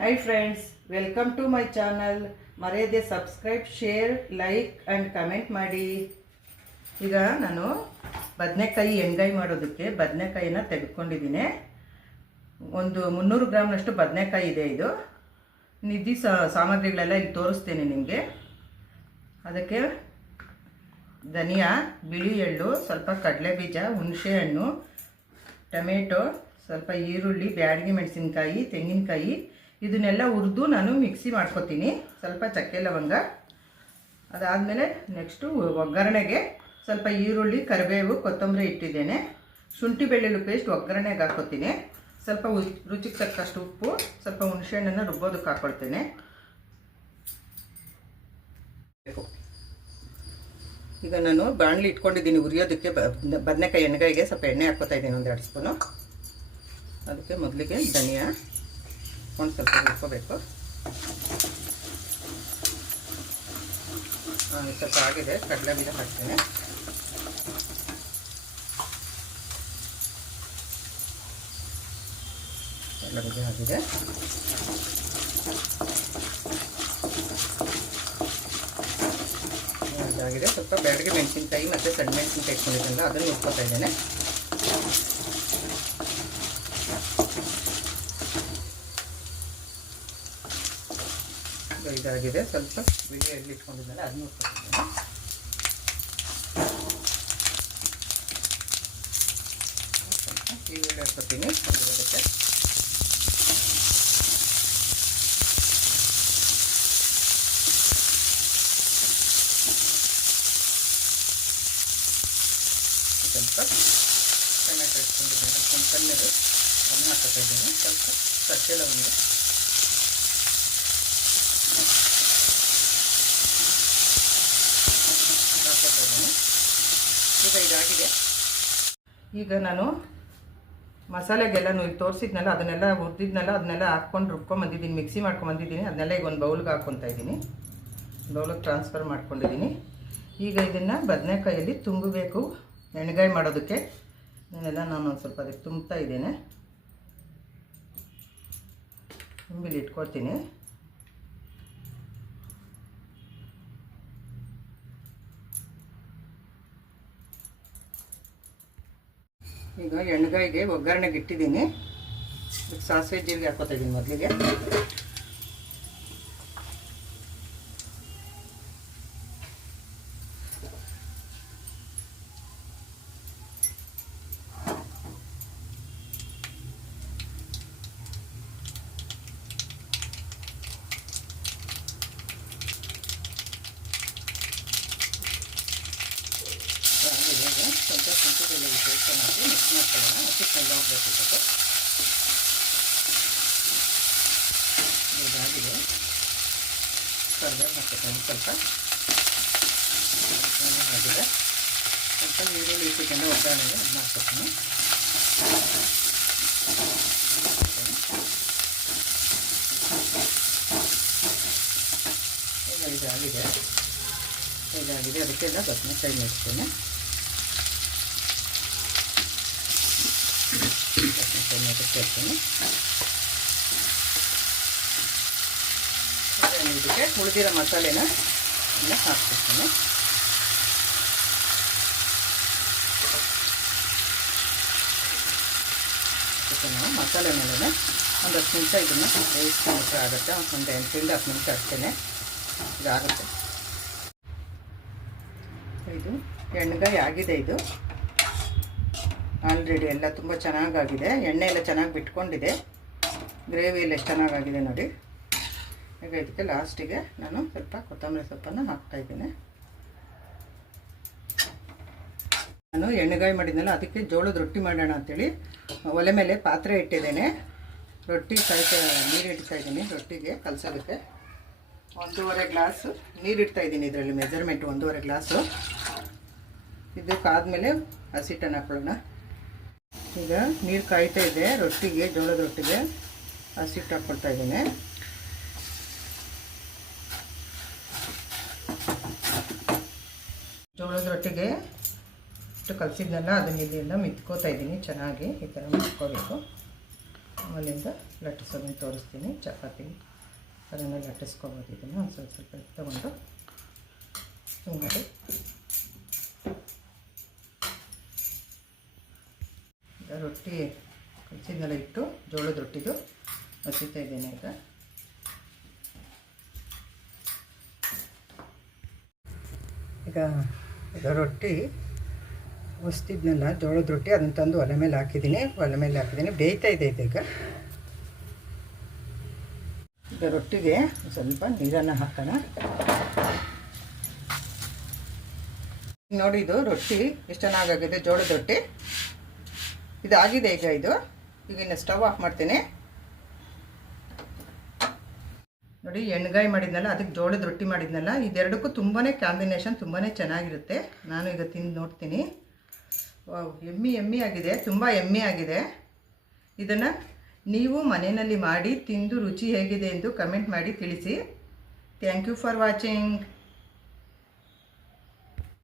Hi friends, welcome to my channel. ಮರೆಯದೆ subscribe, share, like and comment ಮಾಡಿ. ಈಗ ನಾನು ಬದನೆಕಾಯಿ ಎಣ್ಗಾಯಿ ಮಾಡೋದಕ್ಕೆ ಬದನೆಕಾಯಿನ ತೆಗೆದುಕೊಂಡಿದ್ದೀನಿ. ಒಂದು 300 ಗ್ರಾಮ್ನಷ್ಟು ಬದನೆಕಾಯಿ ಇದೆ. ಇದು ನಿಧಿ ಸಾಮಗ್ರಿಗಳೆಲ್ಲ ಇಲ್ಲಿ ತೋರಿಸ್ತೇನೆ ನಿಮಗೆ. ಅದಕ್ಕೆ ಧನಿಯಾ, ಬಿಳಿ ಎಳ್ಳು, ಸ್ವಲ್ಪ ಕಡಲೆಬೀಜ, ಹುಣಸೆಹಣ್ಣು, ಟೊಮೆಟೊ, ಸ್ವಲ್ಪ ಈರುಳ್ಳಿ, ಬ್ಯಾಡಗಿ ಮೆಣಸಿನ್ಕಾಯಿ, ತೆಂಗಿನಕಾಯಿ ಇದನ್ನೆಲ್ಲ ಹುರಿದು ನಾನು ಮಿಕ್ಸಿ ಮಾಡ್ಕೊತೀನಿ. ಸ್ವಲ್ಪ ಚಕ್ಕೆ ಲವಂಗ. ಅದಾದಮೇಲೆ ನೆಕ್ಸ್ಟು ಒಗ್ಗರಣೆಗೆ ಸ್ವಲ್ಪ ಈರುಳ್ಳಿ, ಕರಿಬೇವು, ಕೊತ್ತಂಬರಿ ಇಟ್ಟಿದ್ದೇನೆ. ಶುಂಠಿ ಬೆಳ್ಳುಳ್ಳಿ ಪೇಸ್ಟ್ ಒಗ್ಗರಣೆಗೆ ಹಾಕ್ಕೊತೀನಿ. ಸ್ವಲ್ಪ ರುಚಿಗೆ ತಕ್ಕಷ್ಟು ಉಪ್ಪು, ಸ್ವಲ್ಪ ಹುಣಸೆಹಣ್ಣನ್ನು ರುಬ್ಬೋದಕ್ಕೆ ಹಾಕ್ಕೊಳ್ತೇನೆ. ಈಗ ನಾನು ಬಾಣಲಿ ಇಟ್ಕೊಂಡಿದ್ದೀನಿ ಹುರಿಯೋದಕ್ಕೆ. ಬದನೆಕಾಯಿ ಎಣ್ಣೆಗಾಯಿಗೆ ಸ್ವಲ್ಪ ಎಣ್ಣೆ ಹಾಕ್ಕೊತಾ ಇದ್ದೀನಿ, 1-2 ಸ್ಪೂನು. ಅದಕ್ಕೆ ಮೊದಲಿಗೆ ಧನಿಯಾ ಒಂದು ಸ್ವಲ್ಪ ಹುರ್ಕೋಬೇಕು. ಸ್ವಲ್ಪ ಆಗಿದೆ, ಕಡಲೆಬೀಜ ಹಾಕ್ತೇನೆ. ಕಡಲೆಬೀಜ ಆಗಿದೆ. ಇದಾಗಿದೆ. ಸ್ವಲ್ಪ ಬ್ಯಾಡಗಿ ಮೆಣಸಿನ್ಕಾಯಿ ಮತ್ತು ಸಣ್ಣ ಮೆಣಸಿನ್ಕಾಯಿ ಇಟ್ಕೊಂಡಿದ್ದಲ್ಲ ಅದನ್ನು ಹುರ್ಕೋತಾ ಇದ್ದೇನೆ. ಇದಾಗಿದೆ. ಸ್ವಲ್ಪ ಬಿಳಿ ಎಳ್ಳು ಇಟ್ಕೊಂಡಿದ್ದಲ್ಲ ಅದನ್ನು ಹುರ್ಕೊತಿದ್ದೇನೆ. ಸ್ವಲ್ಪ ಈರುಳ್ಳಿ ಹಾಕ್ಕೊತೀನಿ ಅದಕ್ಕೆ. ಸ್ವಲ್ಪ ಟೊಮೆಟೊ ಇಟ್ಕೊಂಡಿದ್ದೇನೆ, ಸಣ್ಣದು ಅದನ್ನ ಹಾಕ್ಕೊತಾ ಇದ್ದೇನೆ. ಸ್ವಲ್ಪ ಚಕ್ಕೆ ಲವಂಗ, ಈಗ ಇದಾಗಿದೆ. ಈಗ ನಾನು ಮಸಾಲೆಗೆಲ್ಲನೂ ಇಲ್ಲಿ ತೋರಿಸಿದ್ನಲ್ಲ ಅದನ್ನೆಲ್ಲ ಹುರಿದಿದ್ನಲ್ಲ ಅದನ್ನೆಲ್ಲ ಹಾಕ್ಕೊಂಡು ರುಬ್ಕೊಂಬಂದಿದ್ದೀನಿ, ಮಿಕ್ಸಿ ಮಾಡ್ಕೊಂಬಂದಿದ್ದೀನಿ. ಅದನ್ನೆಲ್ಲ ಈಗ ಒಂದು ಬೌಲ್ಗೆ ಹಾಕ್ಕೊತಾ ಇದ್ದೀನಿ. ಬೌಲಿಗೆ ಟ್ರಾನ್ಸ್ಫರ್ ಮಾಡ್ಕೊಂಡಿದ್ದೀನಿ. ಈಗ ಇದನ್ನು ಬದನೆಕಾಯಲ್ಲಿ ತುಂಬಬೇಕು ಎಣ್ಣೆಗಾಯಿ ಮಾಡೋದಕ್ಕೆ. ಇದನ್ನೆಲ್ಲ ನಾನು ಒಂದು ಸ್ವಲ್ಪ ಅದಕ್ಕೆ ತುಂಬ್ತಾ ಇದ್ದೇನೆ. ತುಂಬಿಲಿ ಇಟ್ಕೊಳ್ತೀನಿ. ಈಗ ಎಣ್ಣೆಗಾಯಿಗೆ ಒಗ್ಗರಣೆಗೆ ಇಟ್ಟಿದ್ದೀನಿ. ಸಾಸಿವೆ ಜೀರಿಗೆ ಹಾಕ್ಕೊತಾ ಇದ್ದೀನಿ ಮೊದಲಿಗೆ. ಸ್ವಲ್ಪ ಶುಂಠಿ ಬೆಳ್ಳುಳ್ಳಿ ಪೇಸ್ಟ್ ಹಾಕಿ ಮಿಕ್ಸ್ ಮಾಡ್ಕೊಳ್ಳೋಣ. ಹಸಿಟ್ಟೆಲ್ಲ ಹೋಗಬೇಕು. ಇದಾಗಿದೆ. ಕರಿಬೇವು ಹಾಕ್ತೀನಿ ಸ್ವಲ್ಪ. ಆಗಿದೆ. ಸ್ವಲ್ಪ ಈರುಳ್ಳಿ ಇಟ್ಟಿಗೆಲ್ಲ ಒಗ್ಗರಣೆಗೆ ಅದನ್ನ ಹಾಕ್ತೀನಿ. ಇದಾಗಿದೆ. ಅದಕ್ಕೆಲ್ಲ ಬದನೆಕಾಯಿ ಮೇಯಿಸ್ತೇನೆ. ಸೇರ್ತೀನಿ. ಇದಕ್ಕೆ ಉಳಿದಿರೋ ಮಸಾಲೆನ ಹಾಕ್ತಿರ್ತೀನಿ. ನಾವು ಮಸಾಲೆ ಮೇಲೆ ಒಂದು 10 ನಿಮಿಷ ಇದನ್ನು ಬೇಯಿಸ್ಕೊಂಡ್ರೆ ಆಗುತ್ತೆ. ಒಂದು 8-10 ನಿಮಿಷ ಅಷ್ಟೇ ಇದಾಗುತ್ತೆ. ಇದು ಎಣ್ಣೆಗಾಯಿ ಆಗಿದೆ. ಇದು ಆಲ್ರೆಡಿ ಎಲ್ಲ ತುಂಬ ಚೆನ್ನಾಗಾಗಿದೆ. ಎಣ್ಣೆ ಎಲ್ಲ ಚೆನ್ನಾಗಿ ಬಿಟ್ಕೊಂಡಿದೆ. ಗ್ರೇವಿ ಎಲ್ಲ ಎಷ್ಟು ಚೆನ್ನಾಗಾಗಿದೆ ನೋಡಿ. ಈಗ ಇದಕ್ಕೆ ಲಾಸ್ಟಿಗೆ ನಾನು ಸ್ವಲ್ಪ ಕೊತ್ತಂಬರಿ ಸೊಪ್ಪನ್ನು ಹಾಕ್ತಾಯಿದ್ದೀನಿ. ನಾನು ಎಣ್ಣೆಗಾಯಿ ಮಾಡಿದ್ನಲ್ಲ ಅದಕ್ಕೆ ಜೋಳದ ರೊಟ್ಟಿ ಮಾಡೋಣ ಅಂಥೇಳಿ ಒಲೆ ಮೇಲೆ ಪಾತ್ರೆ ಇಟ್ಟಿದ್ದೇನೆ. ರೊಟ್ಟಿ ನೀರು ಇಡ್ತಾಯಿದ್ದೀನಿ. ರೊಟ್ಟಿಗೆ ಕಲಸೋದಕ್ಕೆ 1.5 ಗ್ಲಾಸು ನೀರು ಇಡ್ತಾಯಿದ್ದೀನಿ. ಇದರಲ್ಲಿ ಮೆಜರ್ಮೆಂಟ್ 1.5 ಗ್ಲಾಸು. ಇದಕ್ಕಾದಮೇಲೆ ಹಸಿಟ್ಟನ್ನು ಹಾಕೊಳ್ಳೋಣ. ಈಗ ನೀರು ಕಾಯ್ತಾ ಇದೆ. ರೊಟ್ಟಿಗೆ, ಜೋಳದ ರೊಟ್ಟಿಗೆ ಹಸಿಟ್ಟು ಹಾಕ್ಕೊಳ್ತಾ ಇದ್ದೀನಿ. ಜೋಳದ ರೊಟ್ಟಿಗೆ ಇಷ್ಟು ಕಲಸಿದ್ನಲ್ಲ ಅದನ್ನ ಇದೆಲ್ಲ ಮಿತ್ಕೋತಾ ಇದ್ದೀನಿ ಚೆನ್ನಾಗಿ. ಈ ಥರ ಮಿತ್ಕೋಬೇಕು. ಆಮೇಲಿಂದ ಲಟ್ಟಿಸೋದನ್ನು ತೋರಿಸ್ತೀನಿ. ಚಪಾತಿ ಅದನ್ನು ಲಟ್ಟಿಸ್ಕೊಬೋದು. ಇದನ್ನು ಒಂದು ಸ್ವಲ್ಪ ತೊಗೊಂಡು ಮಾಡಿ ರೊಟ್ಟಿ ಕಲಿಸಿದ್ನೆಲ್ಲ ಇಟ್ಟು ಜೋಳದ ರೊಟ್ಟಿದು ಹಸಿತಾ ಇದ್ದೇನೆ. ಈಗ ರೊಟ್ಟಿ ಹೊಸ್ತಿದ್ನಲ್ಲ ಜೋಳದ ರೊಟ್ಟಿ, ಅದನ್ನು ತಂದು ಒಲೆ ಮೇಲೆ ಹಾಕಿದ್ದೀನಿ. ಬೇಯ್ತಾ ಇದೆ ಈಗ ರೊಟ್ಟಿಗೆ ಸ್ವಲ್ಪ ನೀರನ್ನು ಹಾಕೋಣ. ನೋಡಿ, ಇದು ರೊಟ್ಟಿ ಎಷ್ಟು ಚೆನ್ನಾಗಾಗಿದೆ, ಜೋಳದ ರೊಟ್ಟಿ ಇದಾಗಿದೆ. ಈಗ ಇನ್ನು ಸ್ಟವ್ ಆಫ್ ಮಾಡ್ತೀನಿ. ನೋಡಿ, ಎಣ್ಗಾಯಿ ಮಾಡಿದ್ನಲ್ಲ, ಅದಕ್ಕೆ ಜೋಳದ ರೊಟ್ಟಿ ಮಾಡಿದ್ನಲ್ಲ, ಇದೆರಡಕ್ಕೂ ತುಂಬಾ ಕಾಂಬಿನೇಷನ್ ತುಂಬಾ ಚೆನ್ನಾಗಿರುತ್ತೆ. ನಾನು ಈಗ ತಿಂದು ನೋಡ್ತೀನಿ. ಎಮ್ಮಿ ಆಗಿದೆ, ತುಂಬ ಎಮ್ಮಿ ಆಗಿದೆ. ಇದನ್ನು ನೀವು ಮನೆಯಲ್ಲಿ ಮಾಡಿ ತಿಂದು ರುಚಿ ಹೇಗಿದೆ ಎಂದು ಕಮೆಂಟ್ ಮಾಡಿ ತಿಳಿಸಿ. Thank you for watching.